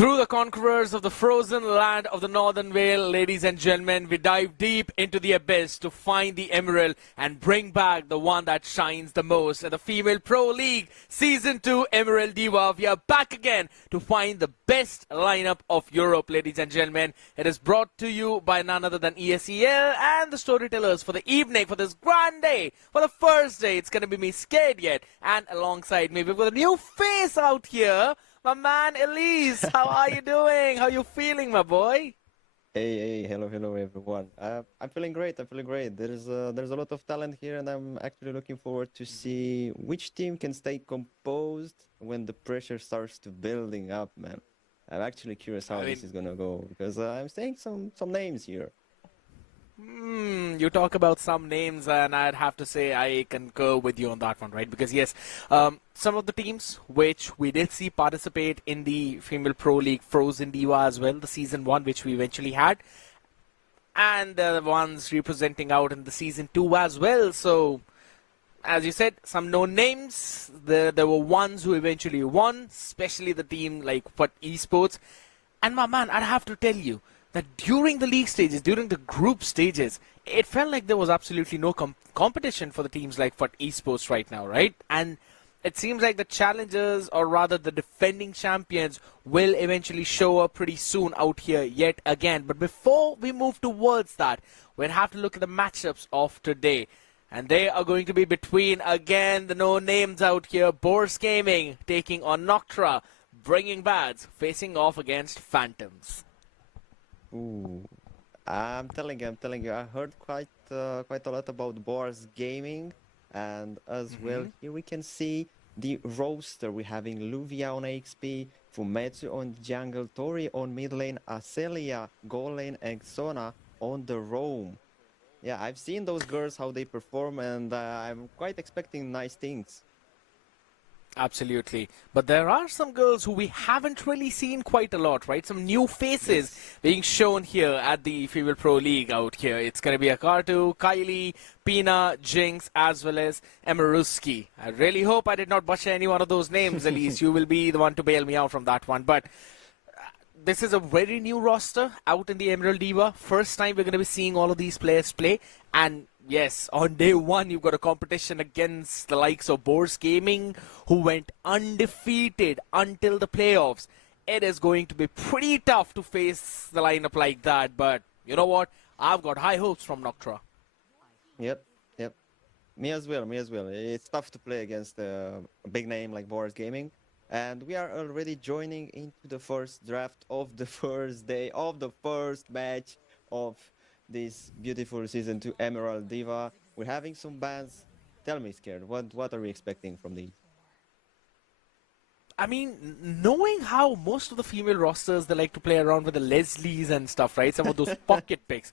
Through the conquerors of the frozen land of the Northern Vale, ladies and gentlemen, we dive deep into the abyss to find the Emerald and bring back the one that shines the most. At the Female Pro League Season 2 Emerald Diva, we are back again to find the best lineup of Europe, ladies and gentlemen. It is brought to you by none other than ESEL and the storytellers for the evening, for this grand day, for the first day. It's going to be me, Scared Yet, and alongside me, we've got a new face out here. My man, Elise, how are you doing? How are you feeling, my boy? Hey, hello, everyone. I'm feeling great. There's a lot of talent here, and I'm actually looking forward to see which team can stay composed when the pressure starts to building up, man. I'm actually curious how this is gonna go because I'm saying some names here. You talk about some names, and I'd have to say I concur with you on that one, right? Because yes, some of the teams which we did see participate in the Female Pro League Frozen Diva as well, the Season 1 which we eventually had, and the ones representing out in the Season 2 as well. So, as you said, some known names. There were ones who eventually won, especially the team like FUT Esports. And my man, I'd have to tell you that during the league stages, during the group stages, it felt like there was absolutely no competition for the teams like FUT Esports right now, right? And it seems like the challengers, or rather the defending champions, will eventually show up pretty soon out here yet again. But before we move towards that, we'll have to look at the matchups of today. And they are going to be between, again, the no-names out here. Boars Gaming taking on Noctra, bringing Bads, facing off against Phantoms. Ooh, I'm telling you, I heard quite a lot about Boars Gaming, and as well here we can see the roster. We're having Luvia on XP, Fumetsu on jungle, Tori on mid lane, Acelia, goal lane, and Xona on the roam. Yeah, I've seen those girls how they perform, and I'm quite expecting nice things. Absolutely. But there are some girls who we haven't really seen quite a lot, right? Some new faces being shown here at the Female Pro League out here. It's going to be Akartu, Kylie, Pina, Jinx, as well as Emaruski. I really hope I did not butcher any one of those names, Elise. You will be the one to bail me out from that one. But this is a very new roster out in the Emerald Diva. First time we're going to be seeing all of these players play. And yes, on day one, you've got a competition against the likes of Boars Gaming, who went undefeated until the playoffs. It is going to be pretty tough to face the lineup like that. But you know what? I've got high hopes from Noctra. Yep. Me as well. It's tough to play against a big name like Boars Gaming. And we are already joining into the first draft of the first day of the first match of this beautiful Season 2 Emerald Diva. We're having some bans. Tell me, Scared, what are we expecting from these? I mean, knowing how most of the female rosters, they like to play around with the Leslies and stuff, right? Some of those pocket picks.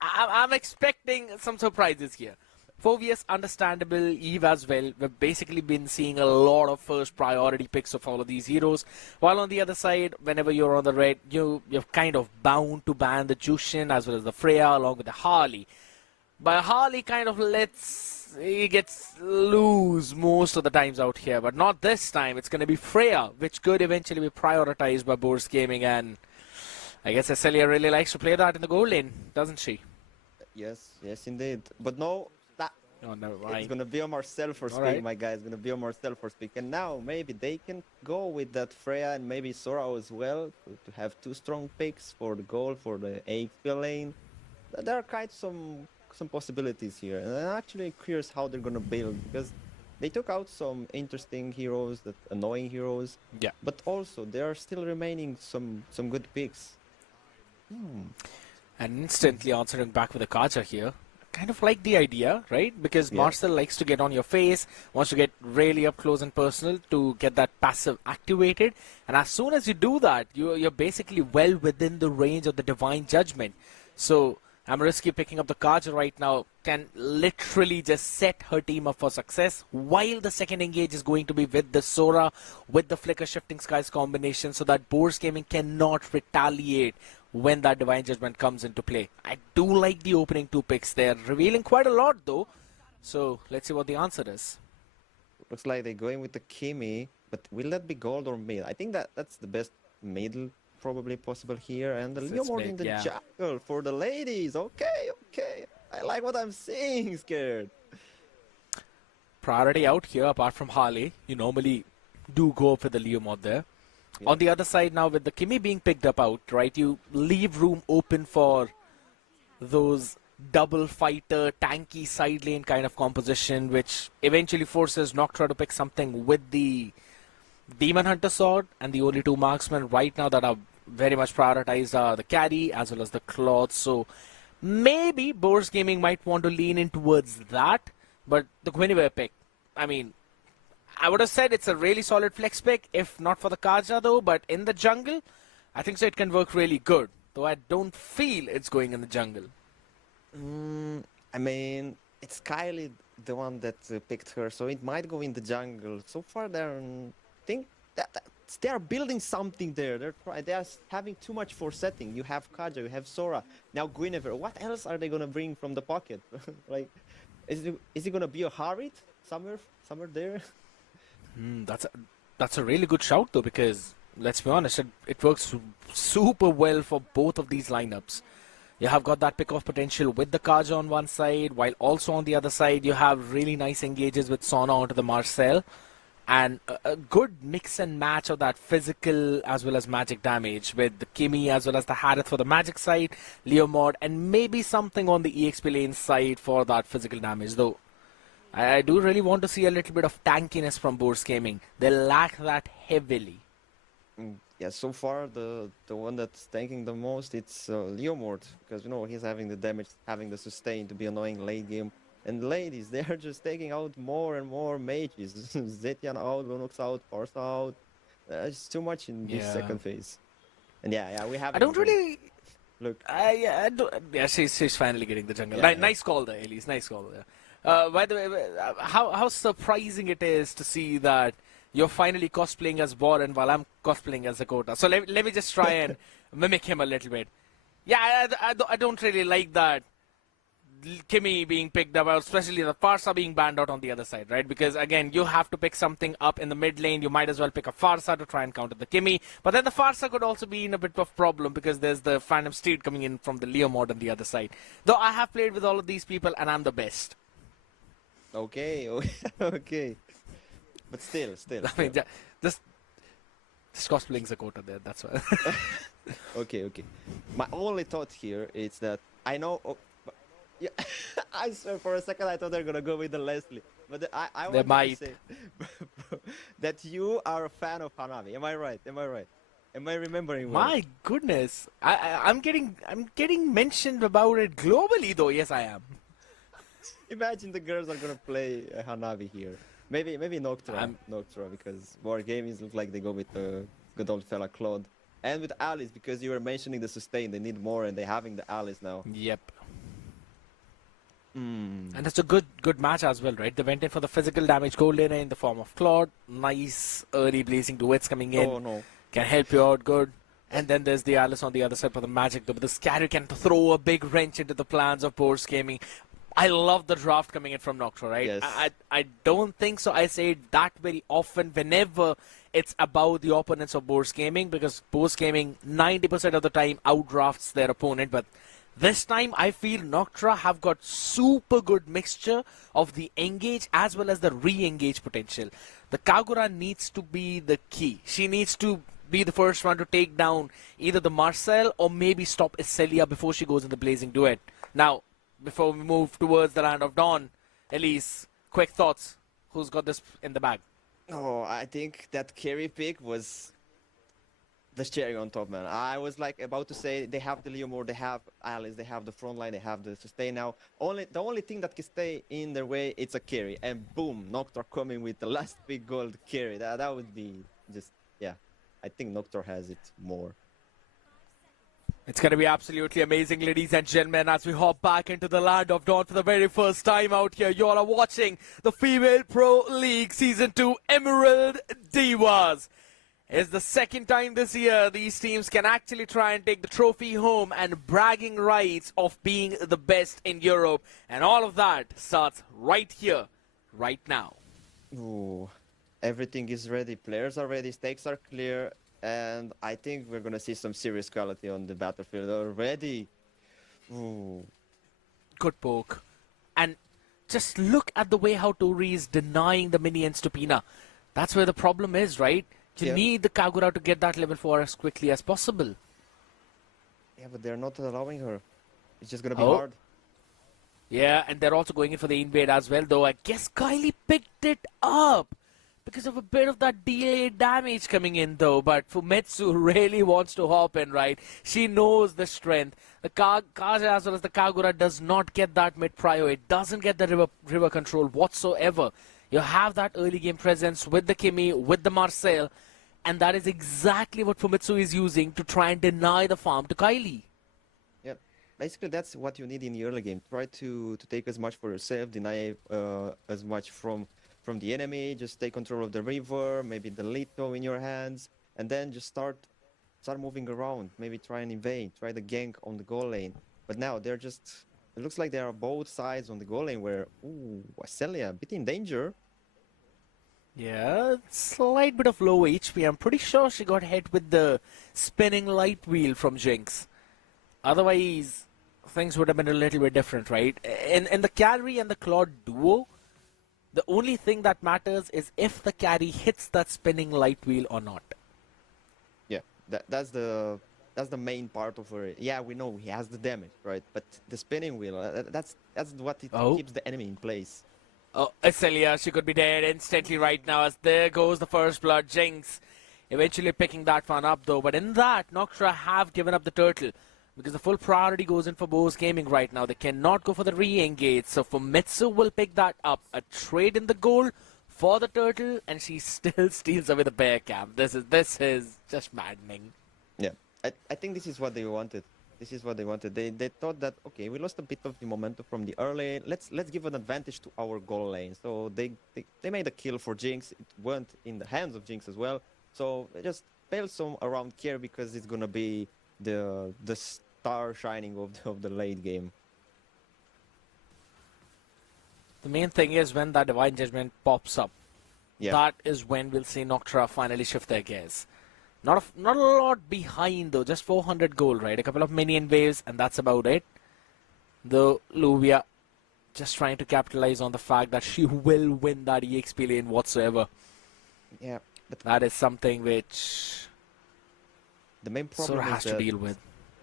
I'm expecting some surprises here. Fovius, understandable. Eve as well. We've basically been seeing a lot of first priority picks of all of these heroes. While on the other side, whenever you're on the red, you're kind of bound to ban the Jushin as well as the Freya along with the Harley. But Harley kind of he gets loose most of the times out here. But not this time. It's going to be Freya, which could eventually be prioritized by Boars Gaming. And I guess Acelia really likes to play that in the goal lane, doesn't she? Yes, indeed. But no. Oh, never mind. It's gonna be a Marcel for speak, my guy. It's gonna be a Marcel for speak. And now maybe they can go with that Freya and maybe Sora as well to have two strong picks for the goal for the AXP lane. There are quite some possibilities here, and I'm actually curious how they're gonna build because they took out some interesting heroes, that annoying heroes. Yeah. But also there are still remaining some good picks. And instantly answering back with a Kaja here. Kind of like the idea, right? Because Marcel likes to get on your face, wants to get really up close and personal to get that passive activated. And as soon as you do that, you're basically well within the range of the Divine Judgment. So Emaruski picking up the Kaja right now can literally just set her team up for success, while the second engage is going to be with the Sora, with the Flicker Shifting Skies combination, so that Boars Gaming cannot retaliate when that Divine Judgment comes into play. I do like the opening two picks. They're revealing quite a lot though. So let's see what the answer is. Looks like they're going with the Kimi, but will that be gold or mid? I think that's the best middle probably possible here, and the It's Leomord in big, the yeah. jungle for the ladies. Okay, okay. I like what I'm seeing, Scared. Priority out here, apart from Harley. You normally do go for the Leo mod there. Yeah. On the other side now, with the Kimi being picked up out, right, you leave room open for those double fighter, tanky side lane kind of composition, which eventually forces Noctra to pick something with the Demon Hunter sword, and the only two marksmen right now that are very much prioritized are the carry as well as the cloth. So maybe Boars Gaming might want to lean in towards that, but the Guinevere pick, I mean, I would have said it's a really solid flex pick, if not for the Kaja though, but in the jungle, I think so it can work really good, though I don't feel it's going in the jungle. I mean, it's Kylie, the one that picked her, so it might go in the jungle. So far, think that they are building something there. They are having too much for setting. You have Kaja, you have Sora, now Guinevere. What else are they gonna bring from the pocket? Like, is it gonna be a Harit somewhere there? That's a really good shout though, because let's be honest, it works super well for both of these lineups. You have got that pick-off potential with the Kaja on one side, while also on the other side you have really nice engages with Sona onto the Marcel, and a good mix and match of that physical as well as magic damage with the Kimi as well as the Harith for the magic side, Leomord, and maybe something on the EXP lane side for that physical damage. Though I do really want to see a little bit of tankiness from Boars Gaming. They lack that heavily. Yeah, so far the one that's tanking the most, it's Leomord, because he's having the damage, having the sustain to be annoying late game. And ladies, they are just taking out more and more mages. Zetian out, Lunox out, Parsa out. It's too much in this second phase. And yeah, we have. I don't really look. I don't, yeah, she's finally getting the jungle. Yeah. Nice call there, Elise. Nice call there. By the way, how surprising it is to see that you're finally cosplaying as Warren while I'm cosplaying as Dakota. So let me just try and mimic him a little bit. Yeah, I don't really like that Kimi being picked up, especially the Farsa being banned out on the other side, right? Because again, you have to pick something up in the mid lane. You might as well pick a Farsa to try and counter the Kimi. But then the Farsa could also be in a bit of problem because there's the Phantom Steed coming in from the Leo mod on the other side. Though I have played with all of these people and I'm the best. Okay, okay. But still. I mean, just cosplaying Zakota there, that's why. Okay. My only thought here is that I know. Yeah, I swear for a second I thought they're gonna go with the Leslie, but I want to say that you are a fan of Hanabi. Am I right? Am I remembering well? My goodness, I'm getting mentioned about it globally though. Yes, I am. Imagine the girls are gonna play Hanabi here. Maybe Noctra, because War Gaming look like they go with the good old fella Claude, and with Alice because you were mentioning the sustain. They need more, and they're having the Alice now. Yep. And it's a good match as well, right? They went in for the physical damage gold laner in the form of Claude. Nice early blazing duets coming in. Oh no. Can help you out good. And then there's the Alice on the other side for the magic. But the Scatter can throw a big wrench into the plans of Boars Gaming. I love the draft coming in from Noctra, right? Yes. I don't think so. I say it that very often whenever it's about the opponents of Boars Gaming, because Boars Gaming 90% of the time outdrafts their opponent, but this time, I feel Noctra have got super good mixture of the engage as well as the re-engage potential. The Kagura needs to be the key. She needs to be the first one to take down either the Marcel or maybe stop Iselia before she goes in the blazing duet. Now, before we move towards the Land of Dawn, Elise, quick thoughts. Who's got this in the bag? Oh, I think that carry pick was the cherry on top, man. I was like about to say they have the Leomord, they have Alice, they have the front line, they have the sustain now. The only thing that can stay in their way, it's a carry. And boom, Noctra coming with the last big gold carry. That would be just, yeah. I think Noctra has it more. It's going to be absolutely amazing, ladies and gentlemen, as we hop back into the Land of Dawn for the very first time out here. You all are watching the Female Pro League Season 2 Emerald Divas. It's the second time this year these teams can actually try and take the trophy home and bragging rights of being the best in Europe. And all of that starts right here, right now. Ooh, everything is ready. Players are ready. Stakes are clear. and I think we're gonna see some serious quality on the battlefield already. Ooh. Good poke. And just look at the way how Tori is denying the minions to Pina. That's where the problem is, right? You Yeah, need the Kagura to get that level 4 as quickly as possible. yeah, but they're not allowing her. It's just gonna be Oh, hard. yeah, and they're also going in for the invade as well, though. I guess Kylie picked it up because of a bit of that delayed damage coming in, though. But Fumetsu really wants to hop in, right? She knows the strength. The Kaja as well as the Kagura does not get that mid prio. It doesn't get the river control whatsoever. You have that early game presence with the Kimi, with the Marcel, and that is exactly what Fumetsu is using to try and deny the farm to Kylie. Yeah, basically that's what you need in the early game. Try to take as much for yourself, deny as much from the enemy. Just take control of the river, maybe the Lito in your hands, and then just start moving around. Maybe try and invade, try the gank on the goal lane. But now they're just. It looks like they are both sides on the goal lane where Celia a bit in danger. Yeah, slight bit of low HP. I'm pretty sure she got hit with the spinning light wheel from Jinx. Otherwise, things would have been a little bit different, right? In the carry and the Claude duo, the only thing that matters is if the carry hits that spinning light wheel or not. Yeah, that's the main part of it. Yeah, we know he has the damage, right? But the spinning wheel, that's what it Oh. keeps the enemy in place. Oh, Celia, she could be dead instantly right now as there goes the first blood. Jinx eventually picking that one up though. But in that, Noctra have given up the turtle because the full priority goes in for Bose Gaming right now. They cannot go for the re-engage. So Fumetsu will pick that up. A trade in the goal for the turtle and she still steals away the bear cam. This is just maddening. Yeah, I think this is what they wanted. This is what they wanted. They thought that okay, we lost a bit of the momentum from the early. Let's give an advantage to our goal lane. So they made a kill for Jinx. It went in the hands of Jinx as well. So they just failed some around care because it's gonna be the star shining of the late game. The main thing is when that Divine Judgment pops up, Yeah. that is when we'll see Noctra finally shift their gears. Not a lot behind though, just 400 gold, right? A couple of minion waves and that's about it. Though Luvia just trying to capitalize on the fact that she will win that EXP lane whatsoever. Yeah, but That is something which the main Sora problem has is to deal with.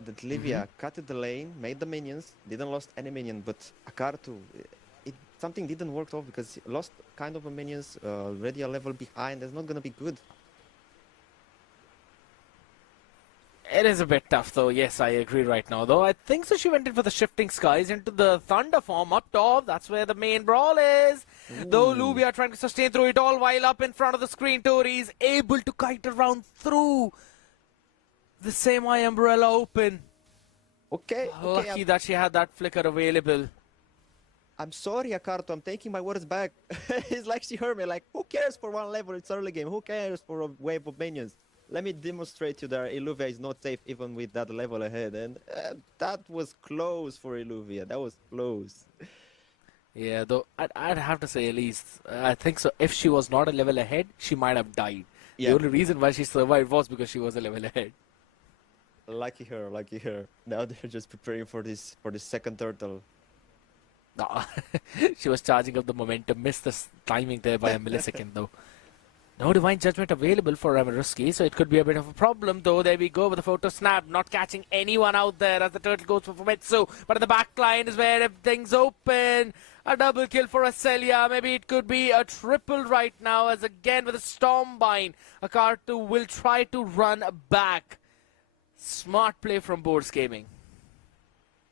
that Livia cut the lane, made the minions, didn't lost any minion, but Akartu, something didn't work off because he lost kind of a minions, already a level behind. That's not gonna be good. It is a bit tough though, yes, I agree right now though. I think so she went in for the shifting skies into the thunder form up top. That's where the main brawl is. Though Luvia trying to sustain through it all while up in front of the screen. Tori is able to kite around through the semi umbrella open. Okay, Lucky that she had that flicker available. I'm sorry, Akarto. I'm taking my words back. It's like she heard me. Like, who cares for one level? It's early game. Who cares for a wave of minions? Let me demonstrate to you that Illuvia is not safe even with that level ahead. And that was close for Illuvia. That was close. Yeah, though I'd have to say at least I think so. If she was not a level ahead, she might have died. Yeah. The only reason why she survived was because she was a level ahead. Lucky her, lucky her. Now they're just preparing for this second turtle. Nah. She was charging up the momentum, missed the timing there by a millisecond though. No Divine Judgment available for Amaruski, so it could be a bit of a problem though. There we go with the photo snap, not catching anyone out there as the turtle goes for Fumetsu. But in the back line is where everything's open. A double kill for Acelia. Maybe it could be a triple right now as again with a Stormbind. Akartu will try to run back. Smart play from Boards Gaming.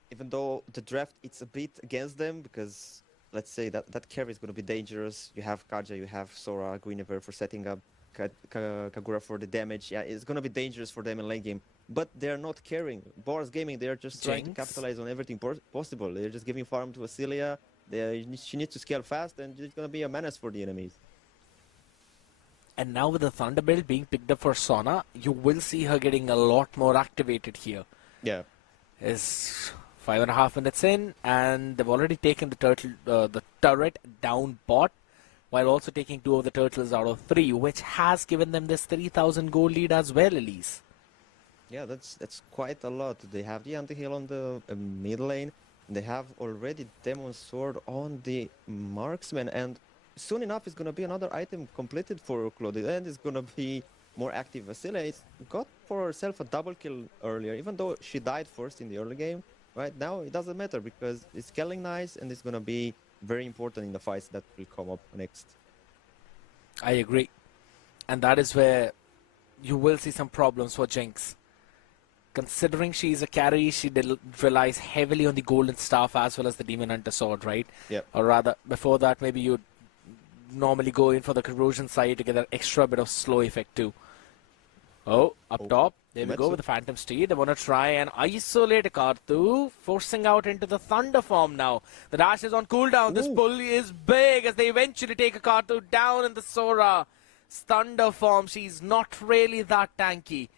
Even though the draft it's a bit against them because let's say that carry is going to be dangerous. You have Kaja, you have Sora, Guinevere for setting up, Kagura for the damage. Yeah, it's going to be dangerous for them in late game. But they're not caring. Boris Gaming, they're just trying to capitalize on everything possible. They're just giving farm to Acelia. She needs to scale fast and it's going to be a menace for the enemies. And now with the Thunderbolt being picked up for Sona, you will see her getting a lot more activated here. Yeah. Is 5.5 minutes in, and they've already taken the turret down bot. while also taking 2 of the turtles out of 3, which has given them this 3,000 gold lead as well, Elise. Yeah, that's quite a lot. They have the anti-heal on the mid lane. They have already Demon Sword on the marksman, and soon enough it's gonna be another item completed for Claude, and it's gonna be more active. Vasile got for herself a double kill earlier, even though she died first in the early game. Right now it doesn't matter because it's scaling nice, and it's gonna be very important in the fights that will come up next. I agree. And that is where you will see some problems for Jinx. Considering she's a carry, she relies heavily on the Golden Staff as well as the Demon Hunter Sword, right? Yeah. Or rather, before that, maybe you'd normally go in for the Corrosion side to get that extra bit of slow effect too. Oh, up top. There we go with the Phantom Steed. They want to try and isolate Kartu, forcing out into the Thunder form now. The dash is on cooldown. This pull is big as they eventually take a Kartu down in the Sora. Thunder form, she's not really that tanky.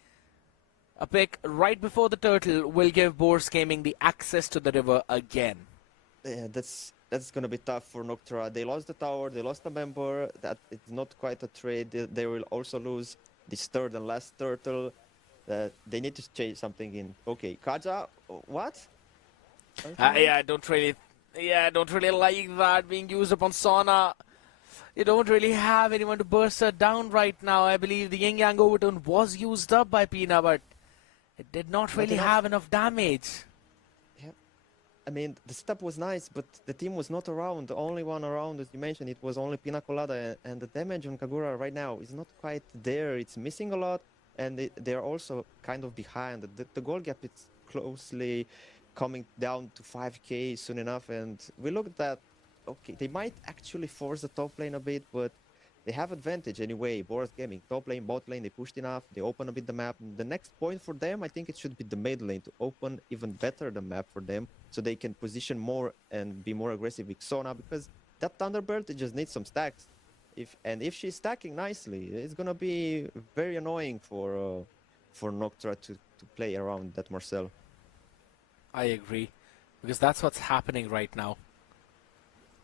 A pick right before the turtle will give Boars Gaming the access to the river again. Yeah, that's gonna be tough for Noctura. They lost the tower, they lost a member. That it's not quite a trade. They will also lose this third and last turtle. They need to change something in. Okay, Kaja, what? Yeah, I don't really like that being used upon Sona. You don't really have anyone to burst her down right now. I believe the Yin Yang Overturn was used up by Pina, but it did not really have enough damage. Yeah. I mean, the setup was nice, but the team was not around. The only one around, as you mentioned, it was only Pina Colada, and the damage on Kagura right now is not quite there. It's missing a lot, and they're also kind of behind. The goal gap is closely coming down to 5k soon enough, and we look at that. Okay, they might actually force the top lane a bit, but they have advantage anyway. Boris Gaming, top lane, bot lane, they pushed enough, they open a bit the map. The next point for them, I think it should be the mid lane to open even better the map for them so they can position more and be more aggressive with Sona, because that Thunderbird, it just needs some stacks. If she's stacking nicely, it's gonna be very annoying for Noctura to play around that Marcel. I agree, because that's what's happening right now.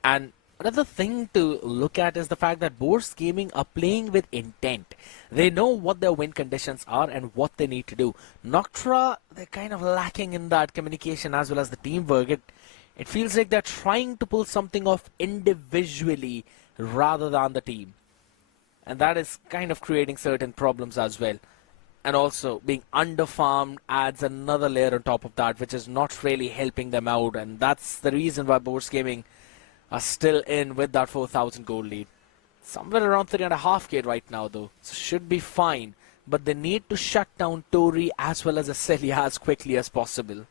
And another thing to look at is the fact that Boars Gaming are playing with intent. They know what their win conditions are and what they need to do. Noctura, they're kind of lacking in that communication as well as the teamwork. It feels like they're trying to pull something off individually rather than the team. And that is kind of creating certain problems as well. And also, being underfarmed adds another layer on top of that, which is not really helping them out. And that's the reason why Boars Gaming are still in with that 4,000 gold lead. Somewhere around 3.5k right now though, so should be fine. But they need to shut down Tori as well as Acelia as quickly as possible.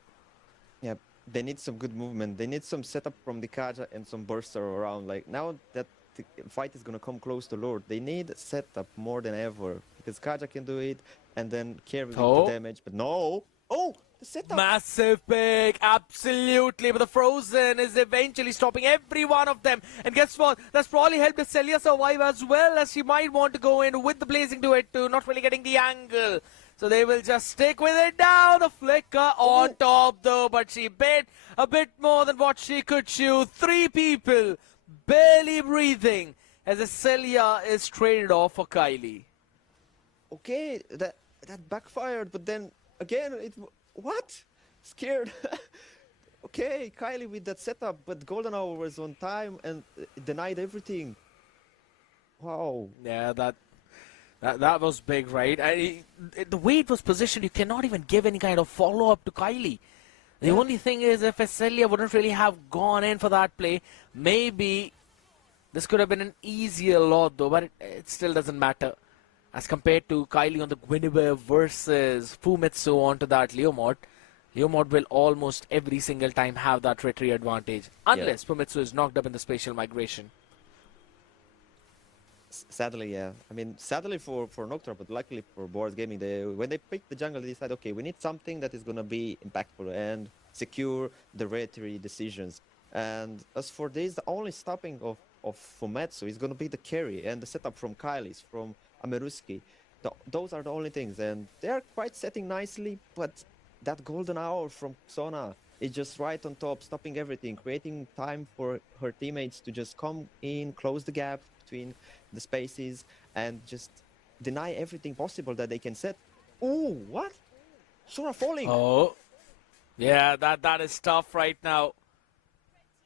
Yeah, they need some good movement. They need some setup from the Kaja and some burster around. Like now that the fight is gonna come close to Lord, they need setup more than ever. Because Kaja can do it and then carry with the damage, but no! Oh! The setup! Massive pick, absolutely, but the Frozen is eventually stopping every one of them. And guess what? That's probably helped Celia survive as well, as she might want to go in with the Blazing Duet too, not really getting the angle. So they will just stick with it down. The flicker on top though, but she bit a bit more than what she could chew. 3 people barely breathing as Celia is traded off for Kylie. Okay, that backfired, but then again what? Scared. Okay, Kylie with that setup, but Golden Hour was on time and denied everything. Wow. Yeah, that was big, right? The way it was positioned, you cannot even give any kind of follow-up to Kylie. The only thing is, if Acelia wouldn't really have gone in for that play, maybe this could have been an easier lot though, but it still doesn't matter. As compared to Kylie on the Guinevere versus Fumitsu onto that Leomord. Leomord will almost every single time have that retreat advantage. Unless Fumitsu is knocked up in the spatial migration. Sadly, yeah. I mean, sadly for Nocturne, but luckily for Boars Gaming, when they picked the jungle, they decided, okay, we need something that is going to be impactful and secure the retreat decisions. And as for this, the only stopping of Fumetsu is going to be the carry and the setup from Kylie's, from Ameruski. Those are the only things, and they are quite setting nicely, but that golden hour from Sona, is just right on top, stopping everything, creating time for her teammates to just come in, close the gap between the spaces, and just deny everything possible that they can set. Ooh, what? Sora falling. Oh, yeah, that is tough right now.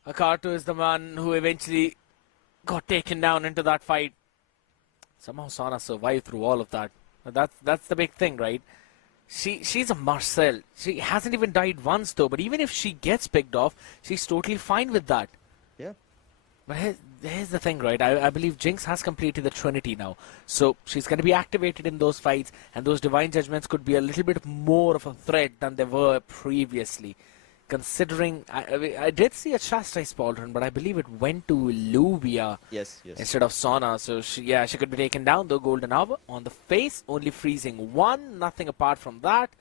Akato is the man who eventually got taken down into that fight. Somehow Sana survived through all of that. That's the big thing, right? She's a Marcel. She hasn't even died once though, but even if she gets picked off, she's totally fine with that. Yeah. But here's the thing, right? I believe Jinx has completed the Trinity now. So she's going to be activated in those fights, and those Divine Judgments could be a little bit more of a threat than they were previously. Considering, I did see a Chastise Pauldron, but I believe it went to Luvia Yes, yes. instead of Sona. So she could be taken down though. Golden Hour on the face, only freezing one, nothing apart from that.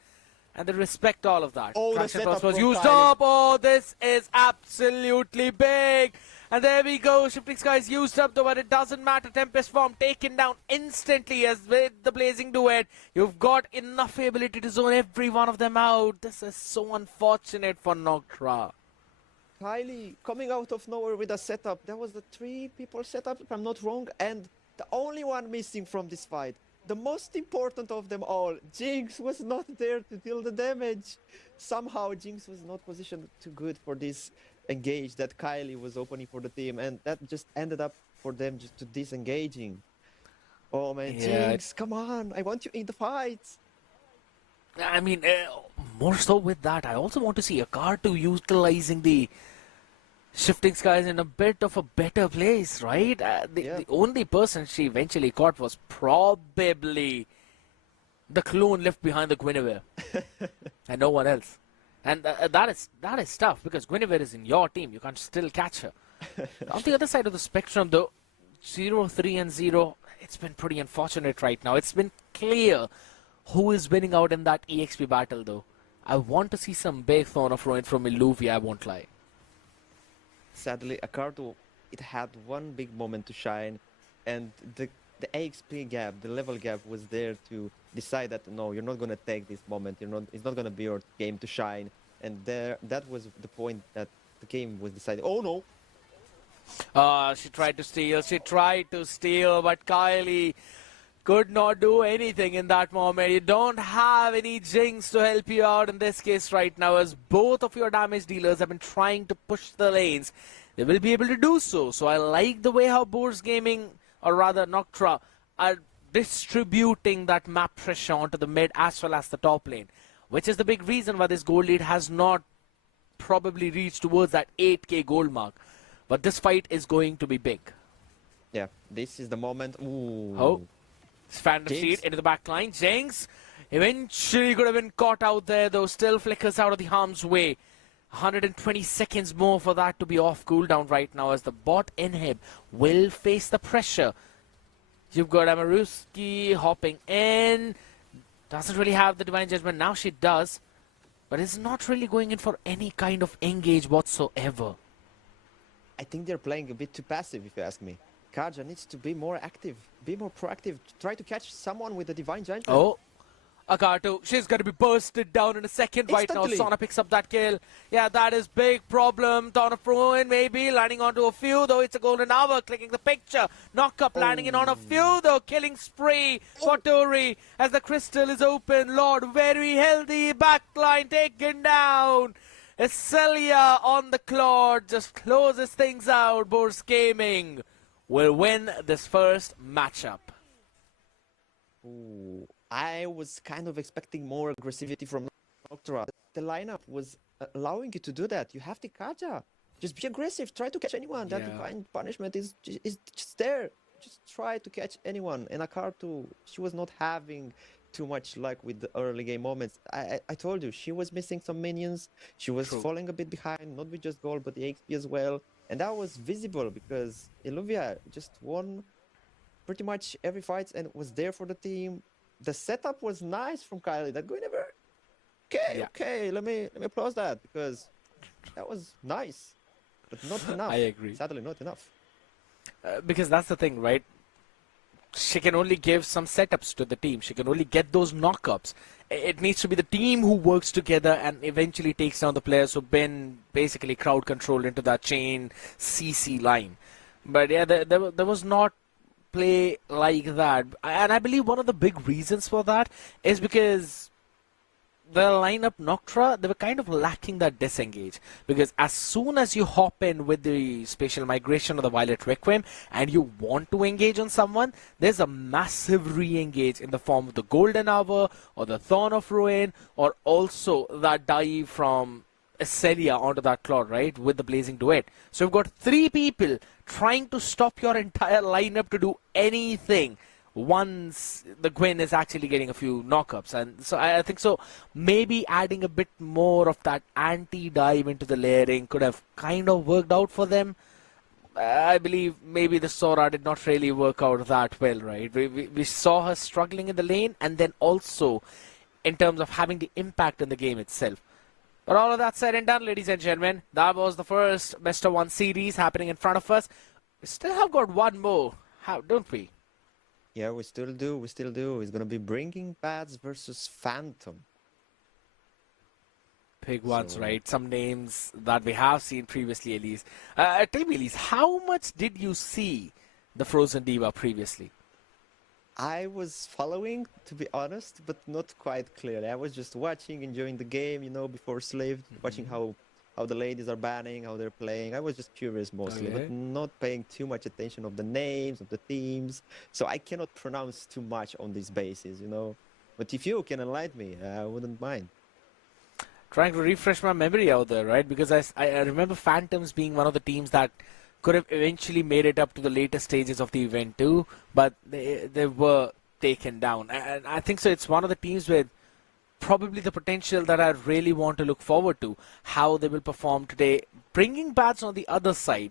And they respect all of that. Oh, the Traction setup Toss was from used Kylie. up. Oh, this is absolutely big. And there we go. Shifting Skies used up though, but it doesn't matter. Tempest Form taken down instantly as with the Blazing Duet. You've got enough ability to zone every one of them out. This is so unfortunate for Noctra. Kylie coming out of nowhere with a setup. There was the 3 people setup, if I'm not wrong, and the only one missing from this fight, the most important of them all, Jinx, was not there to deal the damage. Somehow Jinx was not positioned too good for this engage that Kylie was opening for the team, and that just ended up for them just to disengaging. Oh man, Yeah. Jinx, come on, I want you in the fights. I mean, more so with that, I also want to see Akartu utilizing the Shifting Skies in a bit of a better place, right? The only person she eventually caught was probably the clone left behind the Guinevere, and no one else. And that is tough because Guinevere is in your team. You can't still catch her. On the other side of the spectrum, though, 0, 3, and 0, it's been pretty unfortunate right now. It's been clear who is winning out in that EXP battle, though. I want to see some big Thorn of Ruin from Illuvia, I won't lie. Sadly, Akarto, it had one big moment to shine, and the AXP gap, the level gap was there to decide that no, you're not gonna take this moment. It's not gonna be your game to shine. And that was the point that the game was decided. Oh no! She tried to steal, but Kylie could not do anything in that moment. You don't have any Jinx to help you out in this case right now, as both of your damage dealers have been trying to push the lanes. They will be able to do so. So I like the way how Boars Gaming, or rather Noctra, are distributing that map pressure onto the mid as well as the top lane, which is the big reason why this gold lead has not probably reached towards that 8k gold mark. But this fight is going to be big. Yeah, this is the moment. Ooh. Oh. Phantom Jinx. Shield into the back line. Jinx eventually could have been caught out there, though. Still flickers out of the harm's way. 120 seconds more for that to be off cooldown right now, as the bot inhib will face the pressure. You've got Amaruski hopping in. Doesn't really have the Divine Judgment. Now she does. But is not really going in for any kind of engage whatsoever. I think they're playing a bit too passive, if you ask me. Kaja needs to be more active, be more proactive, try to catch someone with a Divine Judgment. Oh, Akato, she's going to be bursted down in a second right now. Instantly. Sona picks up that kill. Yeah, that is big problem. Dawn of Ruin maybe landing onto a few, though it's a golden hour, clicking the picture. Knock up, landing in on a few, though. Killing spree for Tori as the crystal is open. Lord, very healthy. Backline taken down. Celia on the Claude just closes things out. Boars Gaming will win this first matchup. Ooh, I was kind of expecting more aggressivity from Noctra. The lineup was allowing you to do that. You have the Kaja. Just be aggressive. Try to catch anyone. That Yeah. Divine Punishment is just there. Just try to catch anyone. And Akartu, she was not having too much luck with the early game moments. I told you, she was missing some minions. She was True. falling a bit behind, not with just gold, but the XP as well. And that was visible because Illuvia just won pretty much every fight and was there for the team. The setup was nice from Kylie. That Guinevere. Okay, Yeah. okay, let me applause that because that was nice, but not enough. I agree. Sadly, not enough. Because that's the thing, right? She can only give some setups to the team. She can only get those knockups. it needs to be the team who works together and eventually takes down the players who've been basically crowd controlled into that chain CC line. But yeah, there was not play like that. And I believe one of the big reasons for that is because the lineup Noctra, they were kind of lacking that disengage, because as soon as you hop in with the spatial migration or the Violet Requiem and you want to engage on someone, there's a massive re-engage in the form of the Golden Hour or the Thorn of Ruin, or also that dive from Celia onto that Claw, right, with the Blazing Duet. So you've got three people trying to stop your entire lineup to do anything once the Gwen is actually getting a few knockups. And so I think so maybe adding a bit more of that anti-dive into the layering could have kind of worked out for them. I believe maybe the Sora did not really work out that well, right? We saw her struggling in the lane, and then also in terms of having the impact in the game itself. But all of that said and done, ladies and gentlemen, that was the first Best of One series happening in front of us. We still have got one more, don't we? Yeah, we still do. We still do. It's gonna be Bringing Bats versus Phantom. Big ones, So right? Some names that we have seen previously, Elise. Tell me, Elise, how much did you see the Frozen Diva previously? I was following, to be honest, but not quite clearly. I was just watching, enjoying the game, you know, before Slave, watching how the ladies are banning, how they're playing. I was just curious mostly, but Okay. not paying too much attention of the names, of the teams. So I cannot pronounce too much on this basis, you know. But if you can enlighten me, I wouldn't mind. Trying to refresh my memory out there, right? Because I remember Phantoms being one of the teams that could have eventually made it up to the later stages of the event too, but they were taken down. And I think so it's one of the teams with probably the potential that I really want to look forward to, how they will perform today. Bringing Bats on the other side,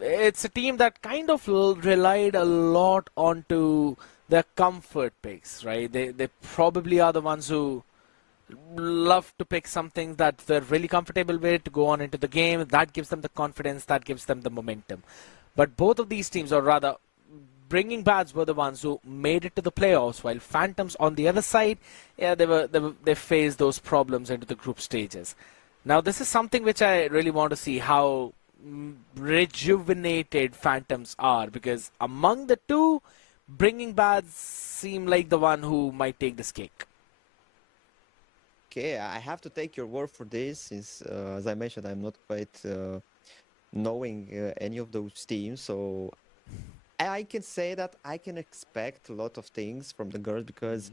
it's a team that kind of relied a lot onto their comfort picks, right? They probably are the ones who love to pick something that they're really comfortable with to go on into the game. That gives them the confidence, that gives them the momentum. But both of these teams, or rather, Bringing Bats were the ones who made it to the playoffs, while Phantoms on the other side, yeah, they faced those problems into the group stages. Now, this is something which I really want to see how rejuvenated Phantoms are, because among the two, Bringing Bats seem like the one who might take this cake. Okay, I have to take your word for this, since, as I mentioned, I'm not quite knowing any of those teams. So I can say that I can expect a lot of things from the girls, because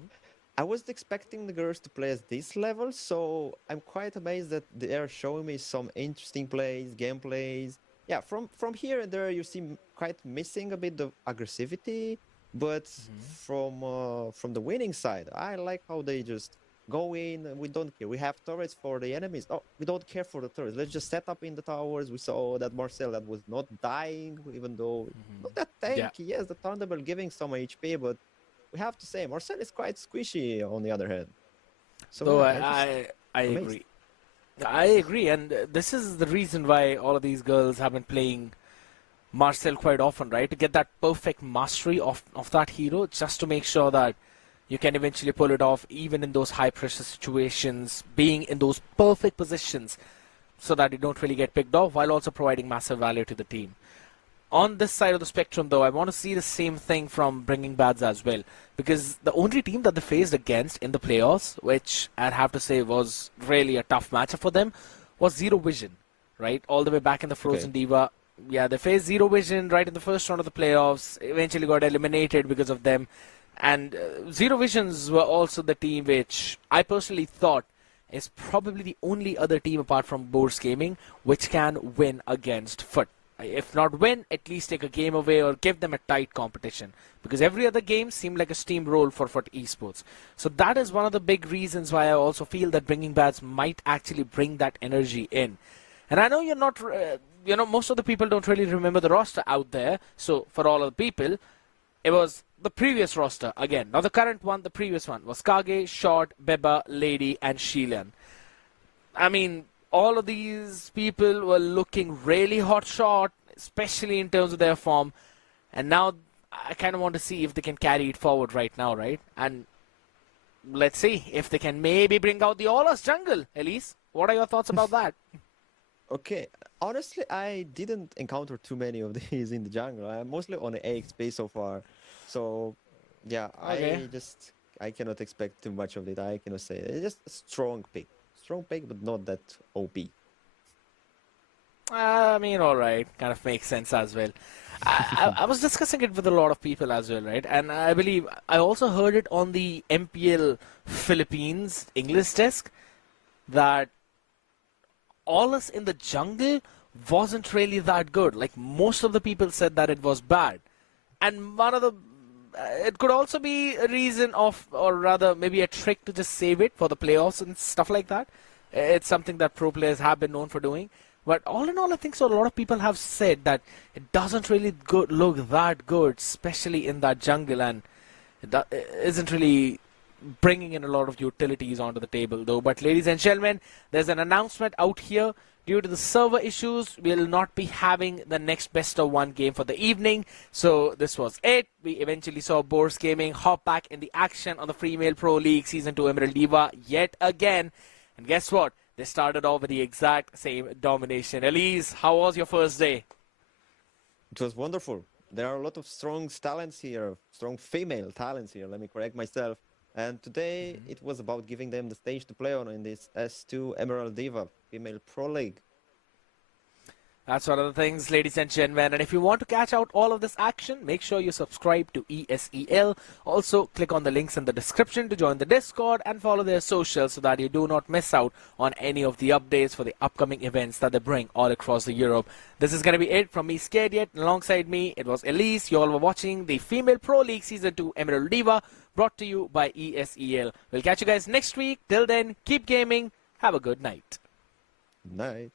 I wasn't expecting the girls to play at this level. So I'm quite amazed that they are showing me some interesting plays, gameplays. Yeah, from here and there, you seem quite missing a bit of aggressivity, but from the winning side, I like how they just go in and we don't care. We have turrets for the enemies. Oh, we don't care for the turrets. Let's just set up in the towers. We saw that Marcel that was not dying, even though not that Yeah. tanky. Yes, the Thunderbolt giving some HP, but we have to say Marcel is quite squishy on the other hand. So Though yeah, I, I just I amazed. agree. I agree, and this is the reason why all of these girls have been playing Marcel quite often, right? To get that perfect mastery of that hero, just to make sure that you can eventually pull it off, even in those high pressure situations, being in those perfect positions so that you don't really get picked off, while also providing massive value to the team. On this side of the spectrum, though, I want to see the same thing from Bringing Bads as well, because the only team that they faced against in the playoffs, which I'd have to say was really a tough matchup for them, was Zero Vision, right? All the way back in the Frozen Okay. Diva. Yeah, they faced Zero Vision right in the first round of the playoffs, eventually got eliminated because of them. And Zero Visions were also the team which I personally thought is probably the only other team apart from Boars Gaming which can win against Foot. If not win, at least take a game away or give them a tight competition. Because every other game seemed like a steamroll for Foot Esports. So that is one of the big reasons why I also feel that Bringing Bats might actually bring that energy in. And I know you're not, most of the people don't really remember the roster out there. So for all of the people, it was the previous roster again. Not the current one, the previous one was Kage, Short, Beba, Lady, and Sheelan. I mean, all of these people were looking really hot shot, especially in terms of their form. And now I kind of want to see if they can carry it forward right now, right? And let's see if they can maybe bring out the All-Us jungle. Elise, what are your thoughts about that? Okay, honestly, I didn't encounter too many of these in the jungle. I'm mostly on AXP so far. So, yeah, Okay. I cannot expect too much of it. I cannot say. It's just a strong pick. Strong pick, but not that OP. I mean, all right, kind of makes sense as well. I was discussing it with a lot of people as well, right? And I believe I also heard it on the MPL Philippines English desk that All-Us in the jungle wasn't really that good. Like most of the people said that it was bad, and one of the it could also be a reason of, or rather, maybe a trick to just save it for the playoffs and stuff like that. It's something that pro players have been known for doing. But all in all, I think so. A lot of people have said that it doesn't really look that good, especially in that jungle, and it isn't really bringing in a lot of utilities onto the table, though. But ladies and gentlemen, there's an announcement out here. Due to the server issues, we'll not be having the next best of one game for the evening. So this was it. We eventually saw Boars Gaming hop back in the action on the Female Pro League Season 2 Emerald Diva yet again. And guess what? They started off with the exact same domination. Elise, how was your first day? It was wonderful. There are a lot of strong talents here, strong female talents here. Let me correct myself. And today it was about giving them the stage to play on in this S2 Emerald Diva Female Pro League. That's one of the things, ladies and gentlemen. And if you want to catch out all of this action, make sure you subscribe to ESEL. Also, click on the links in the description to join the Discord and follow their socials so that you do not miss out on any of the updates for the upcoming events that they bring all across the Europe. This is going to be it from me, Scared Yet. Alongside me, it was Elise. You all were watching the Female Pro League Season 2 Emerald Diva, brought to you by ESEL. We'll catch you guys next week. Till then, keep gaming. Have a good night. Night.